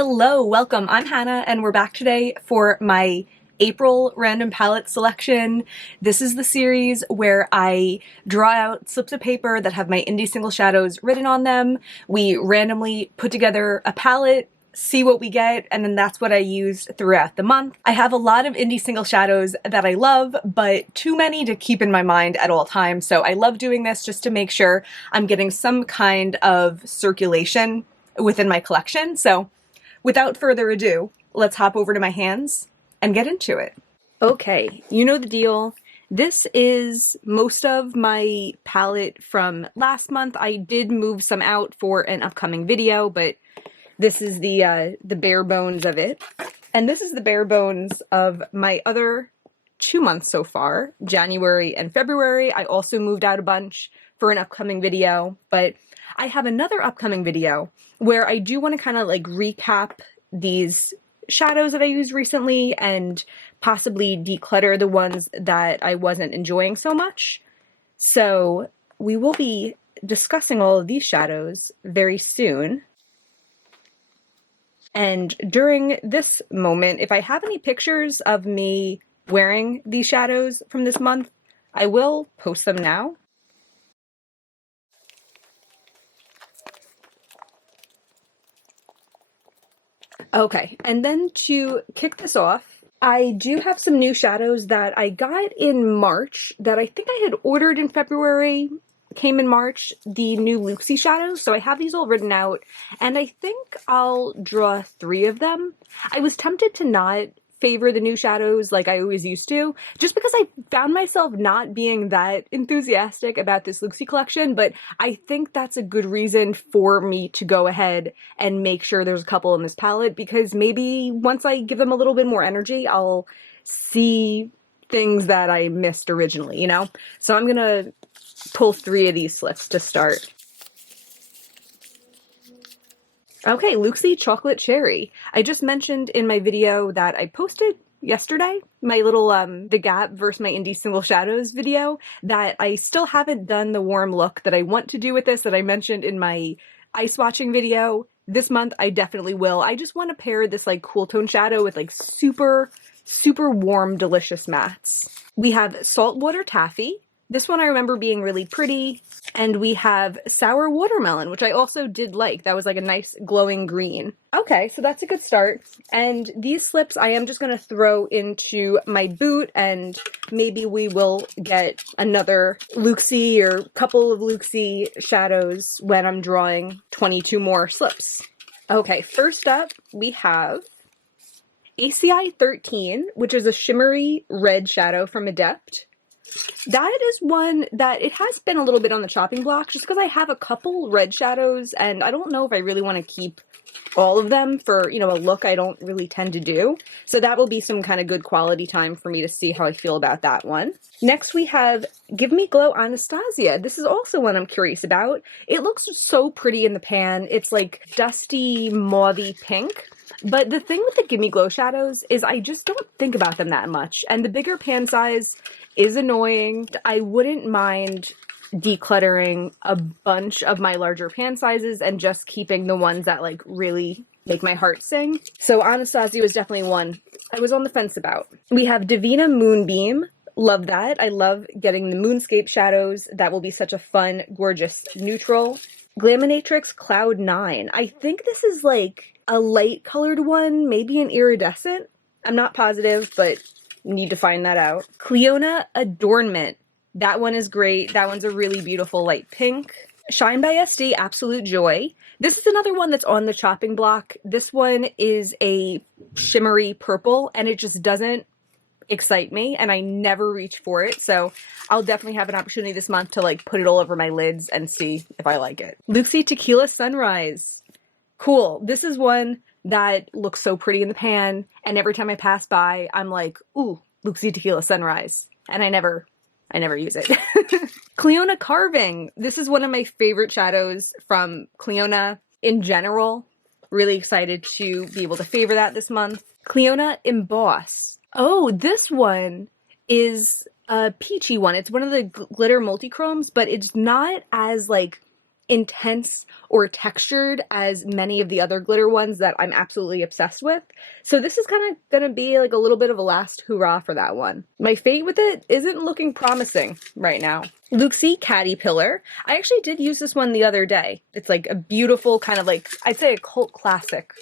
Hello, welcome. I'm Hannah and we're back today for my April random palette selection. This is the series where I draw out slips of paper that have my indie single shadows written on them. We randomly put together a palette, see what we get, and then that's what I use throughout the month. I have a lot of indie single shadows that I love, but too many to keep in my mind at all times. So I love doing this just to make sure I'm getting some kind of circulation within my collection. So without further ado, let's hop over to my hands and get into it. Okay, you know the deal. This is most of my palette from last month. I did move some out for an upcoming video, but this is the bare bones of it. And this is the bare bones of my other 2 months so far, January and February. I also moved out a bunch for an upcoming video, but I have another upcoming video where I do want to kind of like recap these shadows that I used recently and possibly declutter the ones that I wasn't enjoying so much. So we will be discussing all of these shadows very soon. And during this moment, if I have any pictures of me wearing these shadows from this month, I will post them now. Okay, and then to kick this off, I do have some new shadows that I got in March that I think I had ordered in February, came in March, the new Luxie shadows. So I have these all written out, and I think I'll draw 3 of them. I was tempted to not favor the new shadows like I always used to, just because I found myself not being that enthusiastic about this Luxie collection, but I think that's a good reason for me to go ahead and make sure there's a couple in this palette, because maybe once I give them a little bit more energy, I'll see things that I missed originally, you know? So I'm gonna pull 3 of these slips to start. Okay, Luxie Chocolate Cherry. I just mentioned in my video that I posted yesterday, my little The Gap versus my indie single shadows video, that I still haven't done the warm look that I want to do with this that I mentioned in my eye swatching video. This month I definitely will. I just want to pair this like cool tone shadow with like super warm, delicious mattes. We have Saltwater Taffy. This one I remember being really pretty. And we have Sour Watermelon, which I also did like. That was like a nice glowing green. Okay, so that's a good start. And these slips I am just going to throw into my boot, and maybe we will get another Luxie or couple of Luxie shadows when I'm drawing 22 more slips. Okay, first up we have ACI 13, which is a shimmery red shadow from Adept. That is one that it has been a little bit on the chopping block just because I have a couple red shadows and I don't know if I really want to keep all of them for, you know, a look I don't really tend to do. So that will be some kind of good quality time for me to see how I feel about that one. Next we have Give Me Glow Anastasia. This is also one I'm curious about. It looks so pretty in the pan. It's like dusty mauvey pink. But the thing with the Gimme Glow shadows is I just don't think about them that much. And the bigger pan size is annoying. I wouldn't mind decluttering a bunch of my larger pan sizes and just keeping the ones that like really make my heart sing. So Anastasia was definitely one I was on the fence about. We have Divina Moonbeam. Love that. I love getting the moonscape shadows. That will be such a fun, gorgeous neutral. Glaminatrix Cloud 9. I think this is like a light colored one, maybe an iridescent. I'm not positive, but need to find that out. Cleona Adornment. That one is great. That one's a really beautiful light pink. Shine by SD Absolute Joy. This is another one that's on the chopping block. This one is a shimmery purple and it just doesn't excite me and I never reach for it. So I'll definitely have an opportunity this month to like put it all over my lids and see if I like it. Luxie Tequila Sunrise. Cool. This is one that looks so pretty in the pan, and every time I pass by, I'm like, ooh, Luxie Tequila Sunrise. And I never use it. Cleona Carving. This is one of my favorite shadows from Cleona in general. Really excited to be able to favor that this month. Cleona Emboss. Oh, this one is a peachy one. It's one of the glitter multichromes, but it's not as like intense or textured as many of the other glitter ones that I'm absolutely obsessed with. So this is kind of gonna be like a little bit of a last hurrah for that one. My fate with it isn't looking promising right now. Luxie Caterpillar. I actually did use this one the other day. It's like a beautiful kind of like, I'd say a cult classic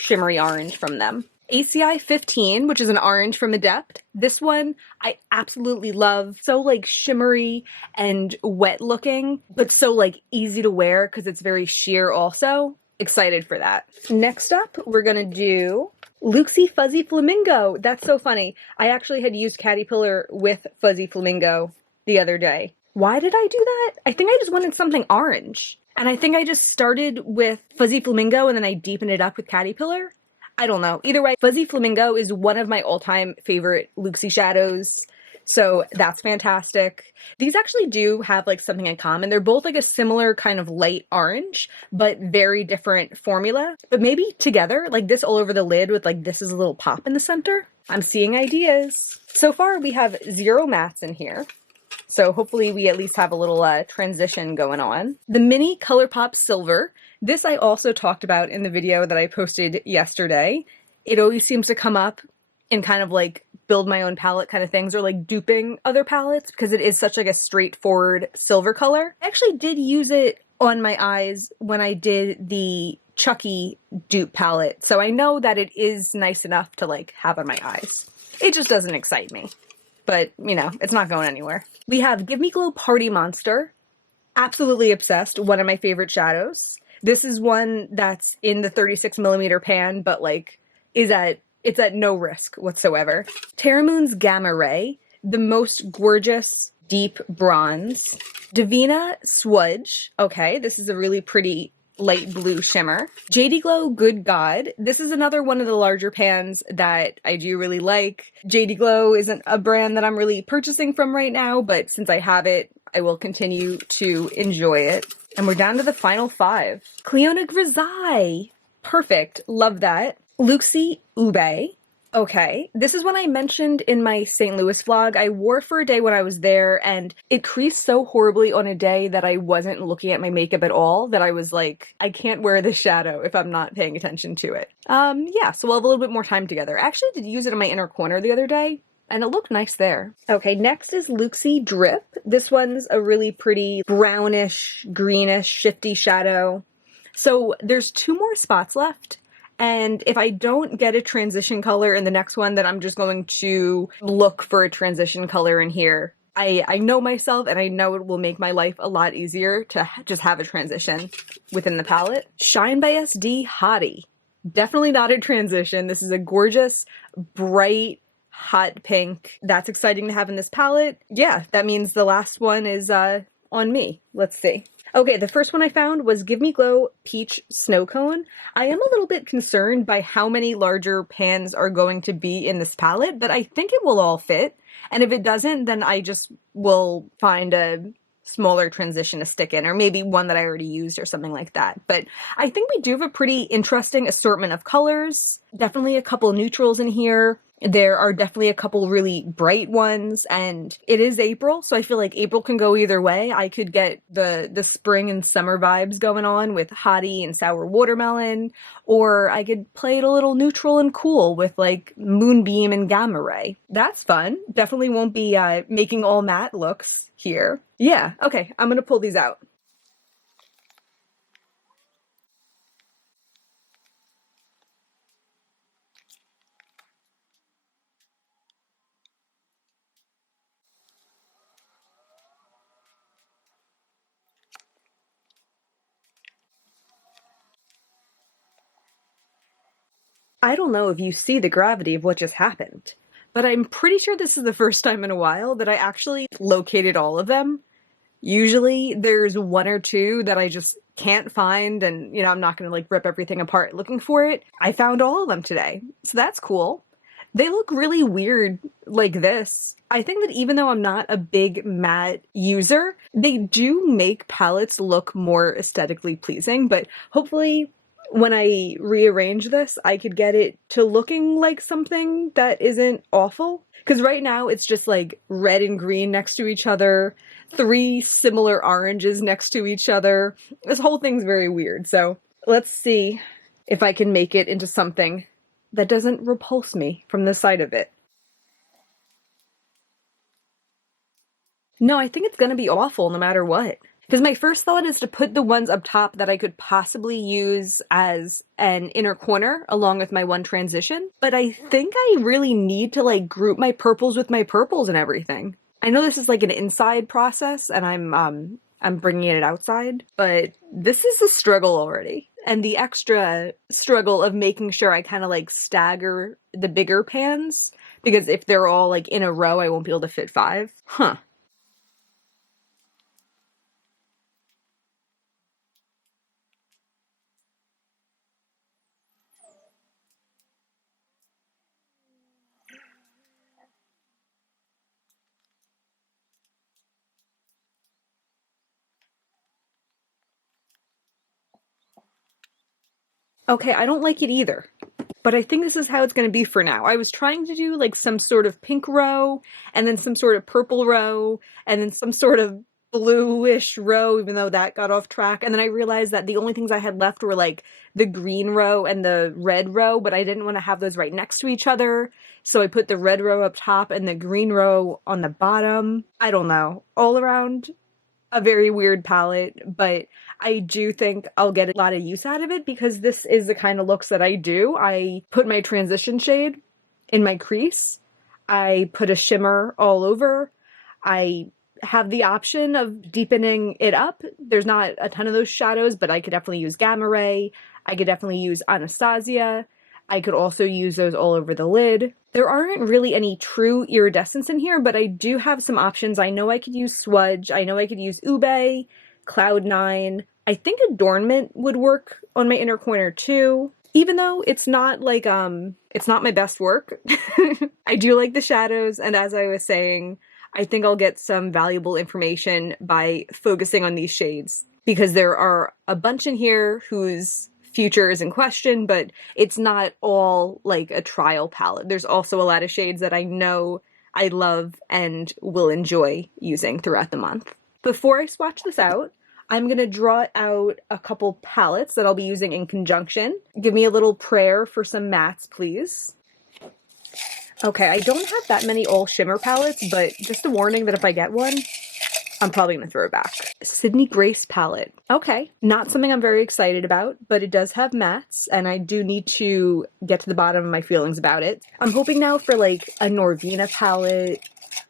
shimmery orange from them. ACI 15, which is an orange from Adept. This one I absolutely love. So like shimmery and wet looking, but so like easy to wear because it's very sheer also. Excited for that. Next up, we're gonna do Luxie Fuzzy Flamingo. That's so funny. I actually had used Caterpillar with Fuzzy Flamingo the other day. Why did I do that? I think I just wanted something orange. And I think I just started with Fuzzy Flamingo and then I deepened it up with Caterpillar. I don't know. Either way, Fuzzy Flamingo is one of my all-time favorite Luxie shadows, so that's fantastic. These actually do have like something in common. They're both like a similar kind of light orange, but very different formula. But maybe together, like this all over the lid with like this is a little pop in the center. I'm seeing ideas. So far, we have 0 mattes in here. So hopefully we at least have a little transition going on. The mini ColourPop Silver. This I also talked about in the video that I posted yesterday. It always seems to come up in kind of like build my own palette kind of things or like duping other palettes because it is such like a straightforward silver color. I actually did use it on my eyes when I did the Chucky dupe palette. So I know that it is nice enough to like have on my eyes. It just doesn't excite me. But, you know, it's not going anywhere. We have Give Me Glow Party Monster. Absolutely obsessed. One of my favorite shadows. This is one that's in the 36mm pan, but like it's at no risk whatsoever. Terramoon's Gamma Ray. The most gorgeous deep bronze. Divina Swudge. Okay, this is a really pretty light blue shimmer. JD Glow Good God. This is another one of the larger pans that I do really like. JD Glow isn't a brand that I'm really purchasing from right now, but since I have it, I will continue to enjoy it. And we're down to the final 5. Cleona Grisaille. Perfect. Love that. Luxie Ube. Okay, this is one I mentioned in my St. Louis vlog. I wore for a day when I was there and it creased so horribly on a day that I wasn't looking at my makeup at all that I was like, I can't wear this shadow if I'm not paying attention to it. Yeah, so we'll have a little bit more time together. I actually did use it in my inner corner the other day and it looked nice there. Okay, next is Luxie Drip. This one's a really pretty brownish, greenish, shifty shadow. So there's 2 more spots left. And if I don't get a transition color in the next one, then I'm just going to look for a transition color in here. I know myself and I know it will make my life a lot easier to just have a transition within the palette. Shine by SD Hottie. Definitely not a transition. This is a gorgeous, bright, hot pink. That's exciting to have in this palette. Yeah, that means the last one is on me. Let's see. Okay, the first one I found was Give Me Glow Peach Snow Cone. I am a little bit concerned by how many larger pans are going to be in this palette, but I think it will all fit. And if it doesn't, then I just will find a smaller transition to stick in, or maybe one that I already used or something like that. But I think we do have a pretty interesting assortment of colors. Definitely a couple neutrals in here. There are definitely a couple really bright ones, and it is April, so I feel like April can go either way. I could get the spring and summer vibes going on with Hottie and Sour Watermelon, or I could play it a little neutral and cool with like Moonbeam and Gamma Ray. That's fun. Definitely won't be making all matte looks here. Yeah, okay, I'm gonna pull these out. I don't know if you see the gravity of what just happened, but I'm pretty sure this is the first time in a while that I actually located all of them. Usually there's 1 or 2 that I just can't find and, you know, I'm not gonna like rip everything apart looking for it. I found all of them today, so that's cool. They look really weird like this. I think that even though I'm not a big matte user, they do make palettes look more aesthetically pleasing, but hopefully when I rearrange this, I could get it to looking like something that isn't awful. Because right now it's just like red and green next to each other, three similar oranges next to each other. This whole thing's very weird. So let's see if I can make it into something that doesn't repulse me from the sight of it. No, I think it's gonna be awful no matter what. Because my first thought is to put the ones up top that I could possibly use as an inner corner along with my one transition. But I think I really need to like group my purples with my purples and everything. I know this is like an inside process and I'm bringing it outside, but this is a struggle already. And the extra struggle of making sure I kind of like stagger the bigger pans because if they're all like in a row, I won't be able to fit five. Huh. Okay, I don't like it either. But I think this is how it's going to be for now. I was trying to do like some sort of pink row, and then some sort of purple row, and then some sort of bluish row, even though that got off track. And then I realized that the only things I had left were like the green row and the red row, but I didn't want to have those right next to each other. So I put the red row up top and the green row on the bottom. I don't know. All around, a very weird palette, but I do think I'll get a lot of use out of it because this is the kind of looks that I do. I put my transition shade in my crease. I put a shimmer all over. I have the option of deepening it up. There's not a ton of those shadows, but I could definitely use Gamma Ray. I could definitely use Anastasia. I could also use those all over the lid. There aren't really any true iridescence in here, but I do have some options. I know I could use Swudge. I know I could use Ube, Cloud9. I think Adornment would work on my inner corner too. Even though it's not like, it's not my best work. I do like the shadows, and as I was saying, I think I'll get some valuable information by focusing on these shades. Because there are a bunch in here whose future is in question, but it's not all like a trial palette. There's also a lot of shades that I know I love and will enjoy using throughout the month. Before I swatch this out, I'm gonna draw out a couple palettes that I'll be using in conjunction. Give me a little prayer for some mattes, please. Okay, I don't have that many all shimmer palettes, but just a warning that if I get one, I'm probably gonna throw it back. Sydney Grace palette. Okay, not something I'm very excited about, but it does have mattes, and I do need to get to the bottom of my feelings about it. I'm hoping now for like a Norvina palette,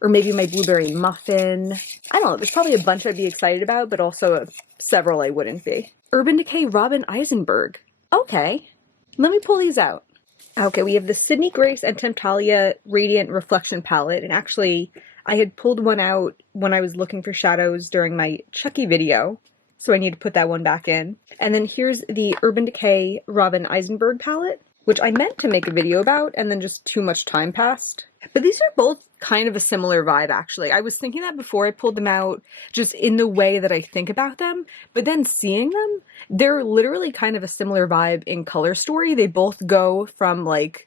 or maybe my Blueberry Muffin. I don't know, there's probably a bunch I'd be excited about, but also several I wouldn't be. Urban Decay Robin Eisenberg. Okay, let me pull these out. Okay, we have the Sydney Grace and Temptalia Radiant Reflection palette, and actually, I had pulled one out when I was looking for shadows during my Chucky video, so I need to put that one back in. And then here's the Urban Decay Robin Eisenberg palette, which I meant to make a video about, and then just too much time passed. But these are both kind of a similar vibe, actually. I was thinking that before I pulled them out, just in the way that I think about them, but then seeing them, they're literally kind of a similar vibe in color story. They both go from, like,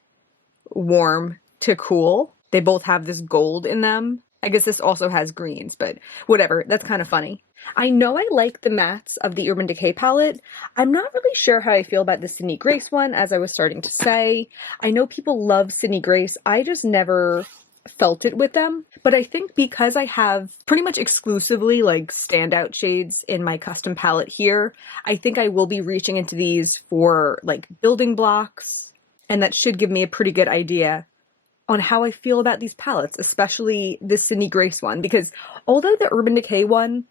warm to cool. They both have this gold in them. I guess this also has greens, but whatever. That's kind of funny. I know I like the mattes of the Urban Decay palette. I'm not really sure how I feel about the Sydney Grace one, as I was starting to say. I know people love Sydney Grace. I just never felt it with them. But I think because I have pretty much exclusively like standout shades in my custom palette here, I think I will be reaching into these for like building blocks, and that should give me a pretty good idea on how I feel about these palettes, especially the Sydney Grace one, because although the Urban Decay one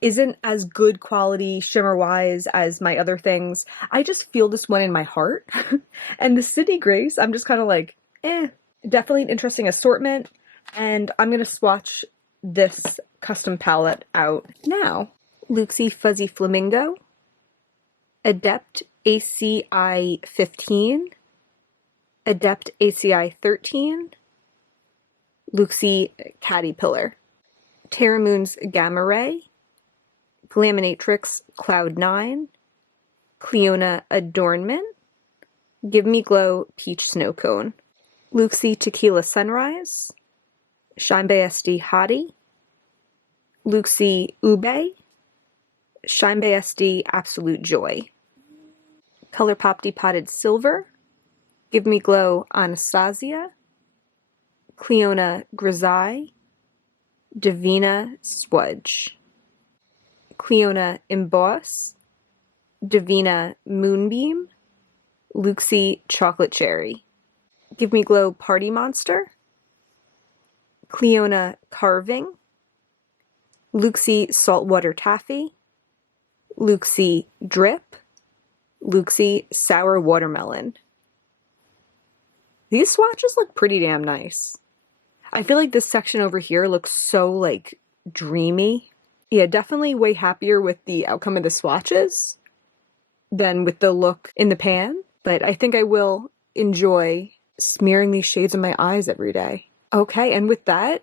isn't as good quality shimmer-wise as my other things, I just feel this one in my heart. And the Sydney Grace, I'm just kind of like, definitely an interesting assortment, and I'm gonna swatch this custom palette out now. Luxie Fuzzy Flamingo, Adept ACI 15, Adept ACI 13, Luxie Caterpillar, Terramoon's Gamma Ray, Glaminatrix Cloud9, Cleona Adornment, Give Me Glow Peach Snow Cone, Luxie Tequila Sunrise, Shine by SD Hottie, Luxie Ube, Shine by SD Absolute Joy, ColourPop Depotted Silver, Give Me Glow Anastasia, Cleona Grisaille, Divina Swudge, Cleona Emboss, Divina Moonbeam, Luxie Chocolate Cherry, Give Me Glow Party Monster, Cleona Carving, Luxie Saltwater Taffy, Luxie Drip, Luxie Sour Watermelon. These swatches look pretty damn nice. I feel like this section over here looks so, like, dreamy. Yeah, definitely way happier with the outcome of the swatches than with the look in the pan, but I think I will enjoy smearing these shades on my eyes every day. Okay, and with that,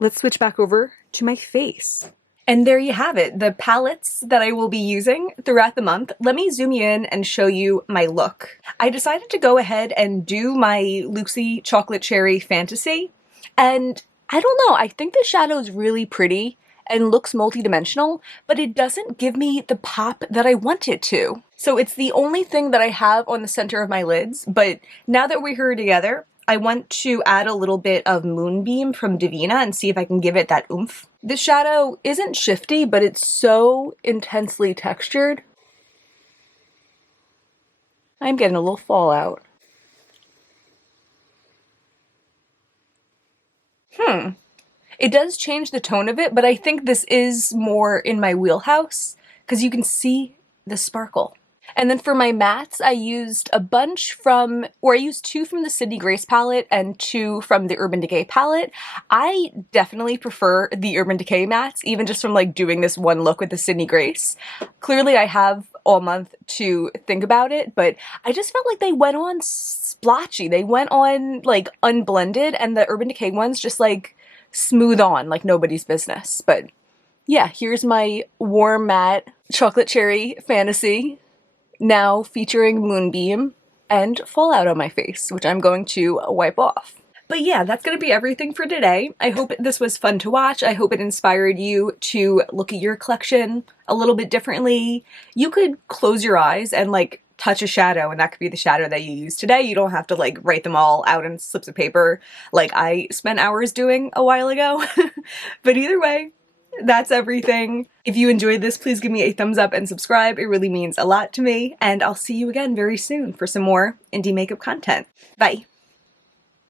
let's switch back over to my face. And there you have it, the palettes that I will be using throughout the month. Let me zoom you in and show you my look. I decided to go ahead and do my Luxie Chocolate Cherry Fantasy, and I don't know, I think the shadow is really pretty and looks multi-dimensional, but it doesn't give me the pop that I want it to. So it's the only thing that I have on the center of my lids, but now that we're here together, I want to add a little bit of Moonbeam from Divina and see if I can give it that oomph. This shadow isn't shifty, but it's so intensely textured. I'm getting a little fallout. It does change the tone of it, but I think this is more in my wheelhouse because you can see the sparkle. And then for my mattes, I used a bunch from, or I used 2 from the Sydney Grace palette and 2 from the Urban Decay palette. I definitely prefer the Urban Decay mattes, even just from like doing this one look with the Sydney Grace. Clearly I have all month to think about it, but I just felt like they went on splotchy. They went on like unblended, and the Urban Decay ones just like smooth on like nobody's business. But yeah, here's my warm matte Chocolate Cherry Fantasy, now featuring Moonbeam and fallout on my face, which I'm going to wipe off. But yeah, that's going to be everything for today. I hope this was fun to watch. I hope it inspired you to look at your collection a little bit differently. You could close your eyes and like touch a shadow, and that could be the shadow that you use today. You don't have to like write them all out in slips of paper like I spent hours doing a while ago. But either way, that's everything. If you enjoyed this, please give me a thumbs up and subscribe. It really means a lot to me, and I'll see you again very soon for some more indie makeup content. Bye!